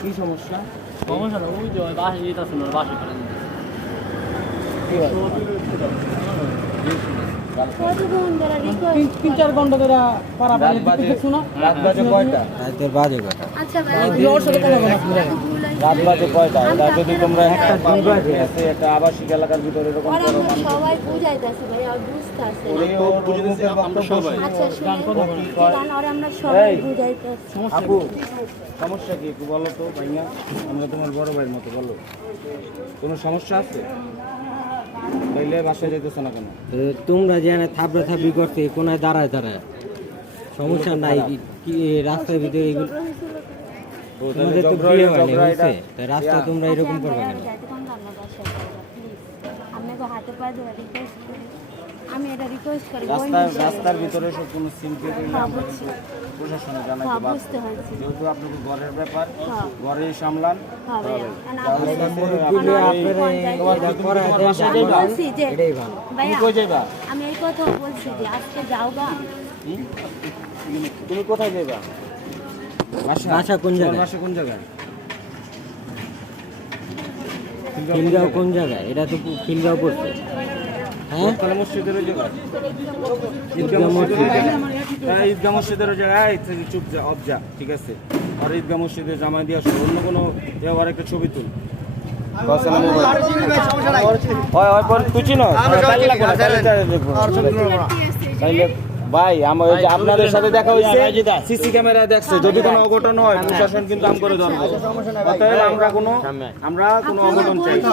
কি সমস্যা? সমস্যা না ওই যে বাসে যেতেছে না বাসে করেন তিন চার ঘন্টা ধরে রাত বাজে কয়টা? রাতের বাজে কয়টা? আচ্ছা ভাই রাত বাজে কয়টা? এটা যদি তোমরা একটা একটা আবাসিক এলাকার ভিতরে এরকম আমরা সবাই বুঝাইতাছি ভাই আর বুঝতাছে আমরা সবাই আচ্ছা শুনুন গান আর আমরা সবাই বুঝাইতাছি আপু সমস্যা কি একটু বলো তো ভাইয়া, আমরা তোমার বড় ভাইয়ের মতো বলো, কোনো সমস্যা আছে? তাইলে বাসায় যেতেছ না কেন? তোমরা যে থাবড়া থাবড়ি করতে কোনায় দাঁড়ায় দাঁড়ায় সমস্যা নাই কি রাস্তার ভিতরে এগুলো তোমাদের তো প্রিয় হয় না বুঝছে তাই রাস্তা তোমরা এরকম করবে কেন? আমি এটা রিকোয়েস্ট করি রাস্তার ভিতরে সব কোনো সিমকে প্রশাসনে জানাই তো বুঝতে হয়েছে যেহেতু আপনাদের ঘরের ব্যাপার ঘরেই সামলান আমি এই কথা বলছি যে আজকে যাও গা তুমি কোথায় যাইবা? বাসা কোন জায়গায়? বাসা কোন জায়গায়? খিলগাঁও কোন জায়গায়? এটা তো খিলগাঁও পড়ছে। হ্যাঁ মসজিদের ওই জায়গায় ঈদগাহ মসজিদ। ঈদগাহ মসজিদের ওই জায়গায় চুপ যা অফ যা, ঠিক আছে? আর ঈদগাহ মসজিদে জামাই দিয়ে আসো, অন্য কোনো আর একটা ছবি তুল। তুই চিনো তাইলে ভাই আমার ওই যে আপনাদের সাথে দেখা হয়েছে, সিসি ক্যামেরায় দেখছে, যদি কোনো অঘটন হয় প্রশাসন কিন্তু আম করে ধরবে। অতএব আমরা কোনো অঘটন চাই না।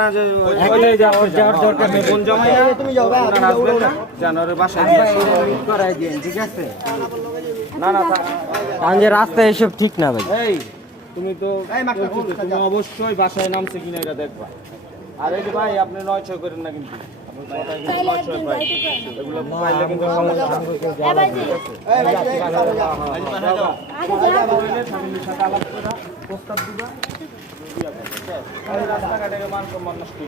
না যে দরকার নেই, কোন জামাই তুমি যাও জানোরে বাসায় করাই দিন, ঠিক আছে? না যে রাস্তা এসব ঠিক না ভাই। এই তুমি তো তুমি অবশ্যই বাসায় নামছে কিনা এটা দেখবা। আর এই যে ভাই আপনি 9-6 করেন না কিন্তু এগুলো পাইলে কিন্তু প্রস্তাব দিবা রাস্তাঘাটে মান সম্মান নষ্ট